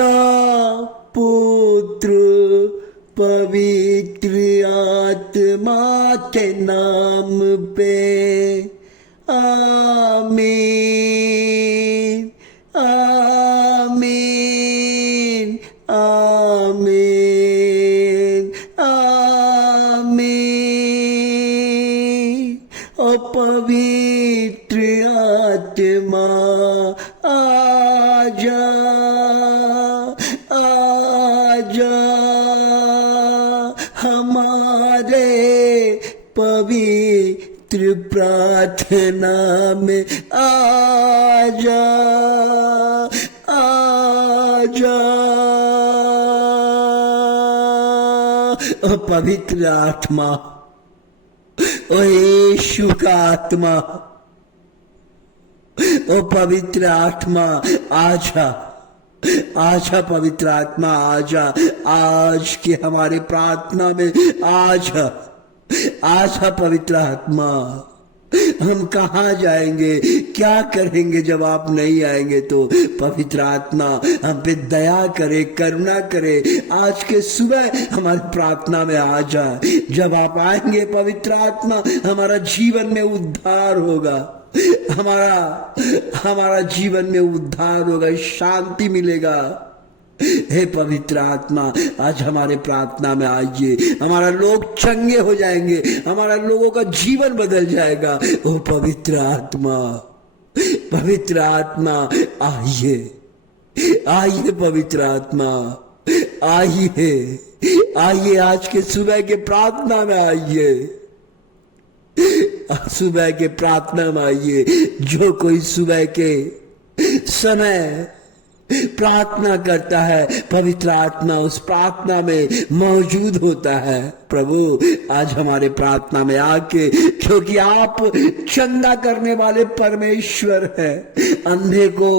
पिता पुत्र पवित्र आत्मा के नाम पे आमीन आमीन आमीन आमीन। ओ पवित्र आत्मा आजा आजा हमारे पवित्र प्रार्थना में आजा आजा। ओ पवित्र आत्मा, ओ यीशु का आत्मा, ओ पवित्र आत्मा आजा आजा। पवित्र आत्मा आजा आज के हमारे प्रार्थना में आजा आजा। पवित्र आत्मा, हम कहाँ जाएंगे, क्या करेंगे जब आप नहीं आएंगे तो? पवित्र आत्मा हम पे दया करे, करुणा करे, आज के सुबह हमारी प्रार्थना में आ जाए। जब आप आएंगे पवित्र आत्मा, हमारा जीवन में उद्धार होगा, हमारा जीवन में उद्धार होगा, शांति मिलेगा। हे पवित्र आत्मा, आज हमारे प्रार्थना में आइए, हमारा लोग चंगे हो जाएंगे, हमारा लोगों का जीवन बदल जाएगा। ओ पवित्र आत्मा, पवित्र आत्मा आइए आइए। पवित्र आत्मा आइए आइए, आज के सुबह के प्रार्थना में आइए, सुबह के प्रार्थना में आइए। जो कोई सुबह के समय प्रार्थना करता है, पवित्र आत्मा उस प्रार्थना में मौजूद होता है। प्रभु आज हमारे प्रार्थना में आके, क्योंकि आप चंगा करने वाले परमेश्वर है, अंधे को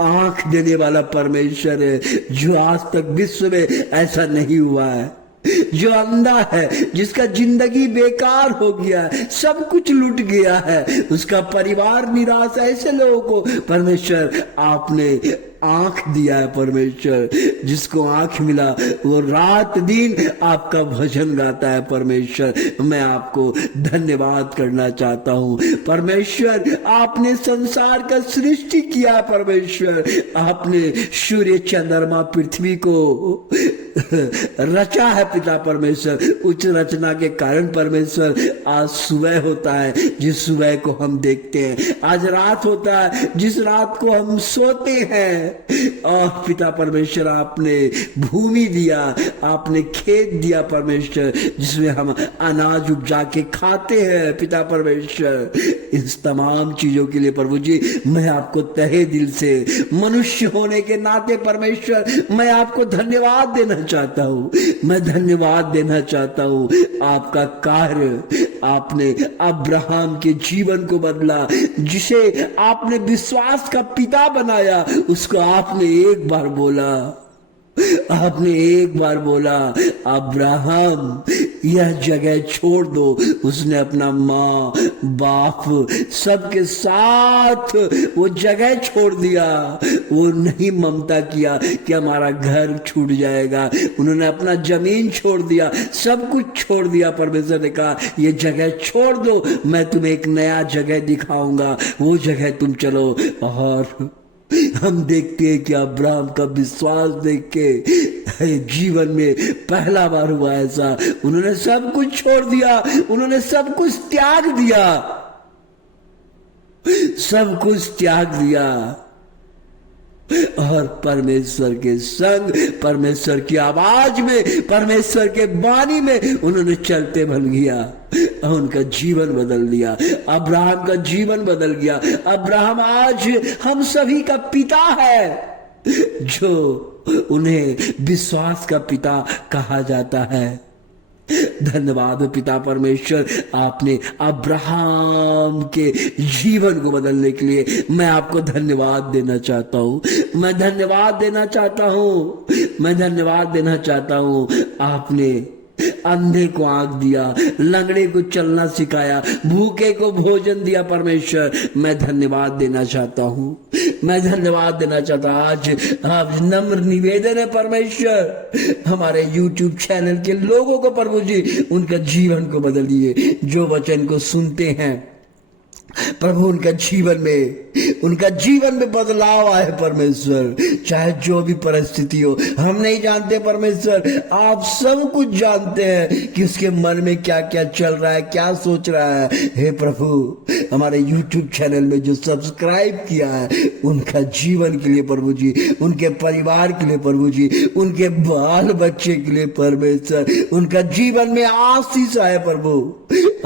आंख देने वाला परमेश्वर है, जो आज तक विश्व में ऐसा नहीं हुआ है। जो अंधा है, जिसका जिंदगी बेकार हो गया है, सब कुछ लुट गया है, उसका परिवार निराश, ऐसे लोगों को परमेश्वर आपने आंख दिया है। परमेश्वर जिसको आंख मिला वो रात दिन आपका भजन गाता है। परमेश्वर मैं आपको धन्यवाद करना चाहता हूँ। परमेश्वर आपने संसार का सृष्टि किया। परमेश्वर आपने सूर्य चंद्रमा पृथ्वी को रचा है। पिता परमेश्वर उच्च रचना के कारण परमेश्वर आज सुबह होता है, जिस सुबह को हम देखते हैं। आज रात होता है, जिस रात को हम सोते हैं। और पिता परमेश्वर आपने भूमि दिया, आपने खेत दिया परमेश्वर, जिसमें हम अनाज उपजा के खाते हैं। पिता परमेश्वर इस तमाम चीजों के लिए प्रभु जी मैं आपको तहे दिल से, मनुष्य होने के नाते परमेश्वर मैं आपको धन्यवाद देना चाहता हूँ। मैं धन्यवाद देना चाहता हूँ। आपका कार्य, आपने अब्राहम के जीवन को बदला, जिसे आपने विश्वास का पिता बनाया, उसको आपने एक बार बोला, आपने एक बार बोला अब्राहम यह जगह छोड़ दो। उसने अपना माँ बाप सबके साथ वो जगह छोड़ दिया। वो नहीं ममता किया कि हमारा घर छूट जाएगा। उन्होंने अपना जमीन छोड़ दिया, सब कुछ छोड़ दिया। परमेश्वर ने कहा ये जगह छोड़ दो, मैं तुम्हें एक नया जगह दिखाऊंगा, वो जगह तुम चलो। और हम देखते हैं कि अब्राहम का विश्वास देख के जीवन में पहला बार हुआ ऐसा। उन्होंने सब कुछ छोड़ दिया, उन्होंने सब कुछ त्याग दिया, सब कुछ त्याग दिया और परमेश्वर के संग, परमेश्वर की आवाज में, परमेश्वर के वाणी में उन्होंने चलते बन गया और उनका जीवन बदल दिया। अब्राहम का जीवन बदल गया। अब्राहम आज हम सभी का पिता है, जो उन्हें विश्वास का पिता कहा जाता है। धन्यवाद पिता परमेश्वर, आपने अब्राहम के जीवन को बदलने के लिए मैं आपको धन्यवाद देना चाहता हूँ। मैं धन्यवाद देना चाहता हूँ, मैं धन्यवाद देना चाहता हूँ। आपने अंधे को आंख दिया, लंगड़े को चलना सिखाया, भूखे को भोजन दिया। परमेश्वर मैं धन्यवाद देना चाहता हूँ। मैं धन्यवाद देना चाहता आज नम्र निवेदन है परमेश्वर, हमारे YouTube चैनल के लोगों को प्रभु जी उनका जीवन को बदलिए, जो वचन को सुनते हैं प्रभु उनका जीवन में बदलाव आए परमेश्वर। चाहे जो भी परिस्थिति हो, हम नहीं जानते परमेश्वर, आप सब कुछ जानते हैं कि उसके मन में क्या क्या चल रहा है, क्या सोच रहा है। हे प्रभु, हमारे YouTube चैनल में जो सब्सक्राइब किया है उनका जीवन के लिए प्रभु जी, उनके परिवार के लिए प्रभु जी, उनके बाल बच्चे के लिए परमेश्वर, उनका जीवन में आशीष आए प्रभु।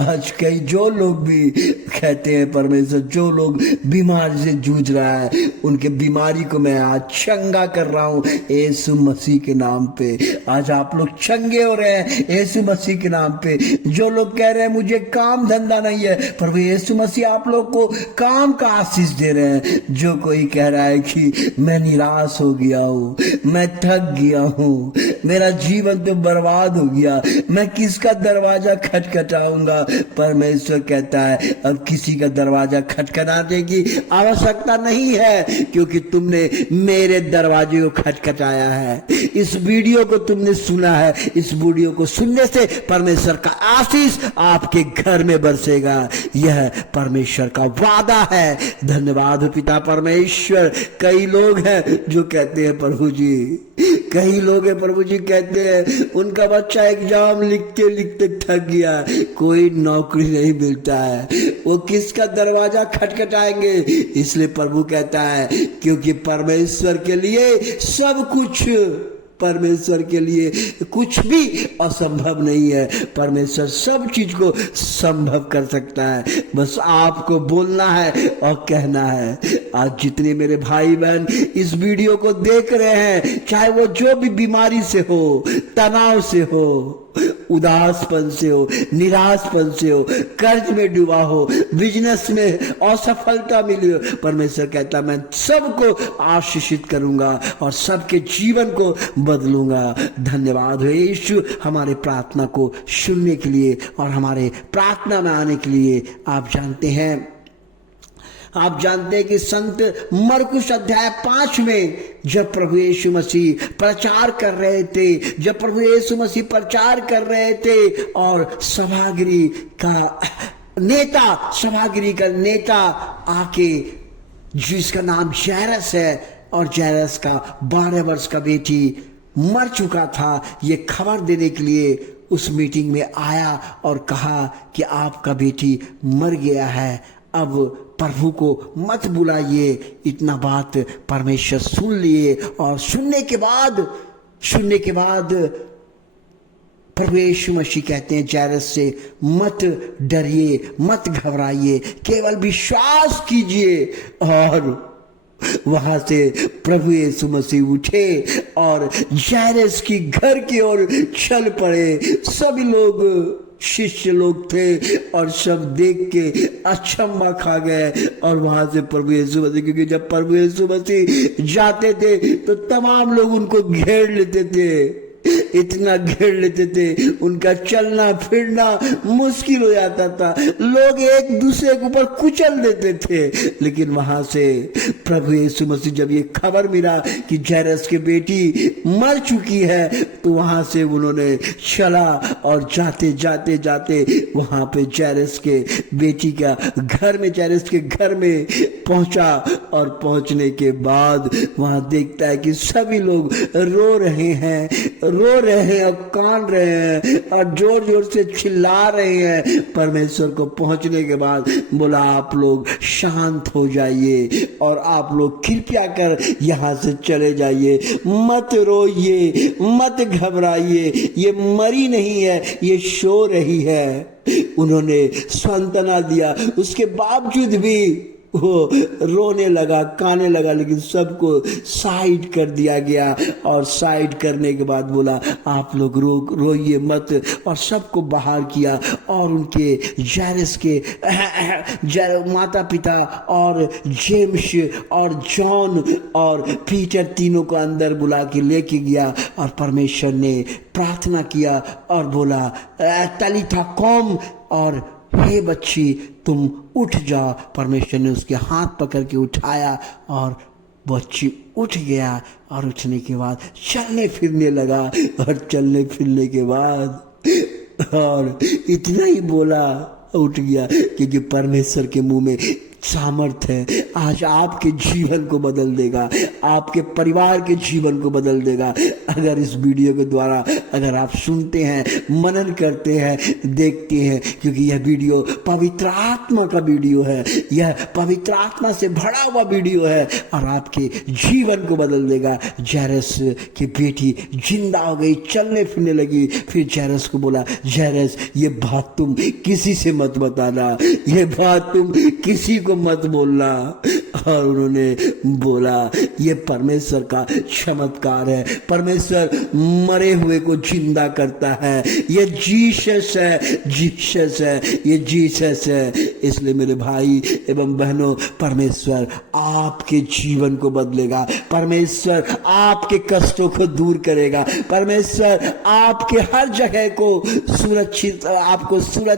आज कई जो लोग भी कहते हैं परमेश्वर, जो लोग बीमारी से जूझ रहा है, उनके बीमारी को मैं आज चंगा कर रहा हूँ यीशु मसीह के नाम पे। आज आप लोग चंगे हो रहे हैं यीशु मसीह के नाम पे। जो लोग कह रहे हैं मुझे काम धंधा नहीं है, प्रभु यीशु मसीह आप लोग को काम का आशीष दे रहे हैं। जो कोई कह रहा है कि मैं निराश हो गया हूँ, मैं थक गया हूँ, मेरा जीवन तो बर्बाद हो गया, मैं किसका दरवाजा खटखटाऊंगा, परमेश्वर कहता है अब किसी का दरवाजा खटखटाने की आवश्यकता नहीं है, क्योंकि तुमने मेरे दरवाजे को खटखटाया है। इस वीडियो को तुमने सुना है, इस वीडियो को सुनने से परमेश्वर का आशीष आपके घर में बरसेगा। यह परमेश्वर का वादा है। धन्यवाद पिता परमेश्वर। कई लोग हैं जो कहते हैं प्रभु जी, कई लोग हैं प्रभु जी कहते हैं उनका बच्चा एग्जाम लिखते लिखते थक गया, कोई नौकरी नहीं मिलता है, वो किसका दरवाजा खटखटाएंगे। इसलिए प्रभु कहता है क्योंकि परमेश्वर के लिए सब कुछ, परमेश्वर के लिए कुछ भी असंभव नहीं है। परमेश्वर सब चीज को संभव कर सकता है, बस आपको बोलना है और कहना है। आज जितने मेरे भाई बहन इस वीडियो को देख रहे हैं, चाहे वो जो भी बीमारी से हो, तनाव से हो, उदासपन से हो, निराशपन से हो, कर्ज में डूबा हो, बिजनेस में असफलता मिली हो, परमेश्वर कहता मैं सबको आशीषित करूंगा और सबके जीवन को बदलूंगा। धन्यवाद हो यीशु हमारे प्रार्थना को सुनने के लिए और हमारे प्रार्थना में आने के लिए। आप जानते हैं कि संत मरकुस अध्याय 5 में जब प्रभु यीशु मसीह प्रचार कर रहे थे, जब प्रभु यीशु मसीह प्रचार कर रहे थे और सभागिरी का नेता आके, जिसका नाम जैरस है, और जैरस का 12 वर्ष का बेटी मर चुका था, ये खबर देने के लिए उस मीटिंग में आया और कहा कि आपका बेटी मर गया है, अब प्रभु को मत बुलाइए। इतना बात परमेश्वर सुन लिए और सुनने के बाद प्रभु यीशु मसीह कहते हैं जैरस से, मत डरिए, मत घबराइए, केवल विश्वास कीजिए। और वहां से प्रभु यीशु मसीह उठे और जैरस की घर की ओर चल पड़े। सभी लोग, शिष्य लोग थे और सब देख के अचंभा खा गए। और वहां से प्रभु यीशु मसीह, क्योंकि जब प्रभु यीशु मसीह जाते थे तो तमाम लोग उनको घेर लेते थे, इतना घेर लेते थे, उनका चलना फिरना मुश्किल हो जाता था, लोग एक दूसरे के ऊपर कुचल देते थे। लेकिन वहां से प्रभु यीशु मसीह जब ये खबर मिला कि जैरस की बेटी मर चुकी है, तो वहां से उन्होंने चला और जाते जाते वहां पे जैरस के बेटी का घर में, जैरस के घर में पहुंचा। और पहुंचने के बाद वहां देखता है कि सभी लोग रो रहे हैं और कान रहे हैं और जोर जोर से चिल्ला रहे हैं। परमेश्वर को पहुंचने के बाद बोला आप लोग शांत हो जाइए और आप लोग कृपया कर यहां से चले जाइए, मत रोइए, मत घबराइए, ये मरी नहीं है, ये सो रही है। उन्होंने सांत्वना दिया, उसके बावजूद भी वो रोने लगा, काने लगा, लेकिन सबको साइड कर दिया गया। और साइड करने के बाद बोला आप लोग रोइए मत, और सबको बाहर किया। और उनके जैरस के माता पिता और जेम्स और जॉन और पीटर तीनों को अंदर बुला के लेके गया और परमेश्वर ने प्रार्थना किया और बोला तलीथा कौम, और हे बच्ची तुम उठ जाओ। परमेश्वर ने उसके हाथ पकड़ के उठाया और बच्ची उठ गया और उठने के बाद चलने फिरने लगा और चलने फिरने के बाद और इतना ही बोला उठ गया, क्योंकि परमेश्वर के मुंह में सामर्थ्य है। आज आपके जीवन को बदल देगा, आपके परिवार के जीवन को बदल देगा। अगर इस वीडियो के द्वारा अगर आप सुनते हैं, मनन करते हैं, देखते हैं, क्योंकि यह वीडियो पवित्र आत्मा का वीडियो है, यह पवित्र आत्मा से भरा हुआ वीडियो है और आपके जीवन को बदल देगा। जैरस की बेटी जिंदा हो गई, चलने फिरने लगी। फिर जैरस को बोला, जैरस ये बात तुम किसी से मत बताना, ये बात तुम किसी को मत बोलना। और उन्होंने बोला ये परमेश्वर का चमत्कार है, परमेश्वर मरे हुए को जिंदा करता है, ये जीसस है, जीसस है, ये जीसस है। इसलिए मेरे भाई एवं बहनों, परमेश्वर आपके जीवन को बदलेगा, परमेश्वर आपके कष्टों को दूर करेगा, परमेश्वर आपके हर जगह को सुरक्षित, आपको सुरक्षित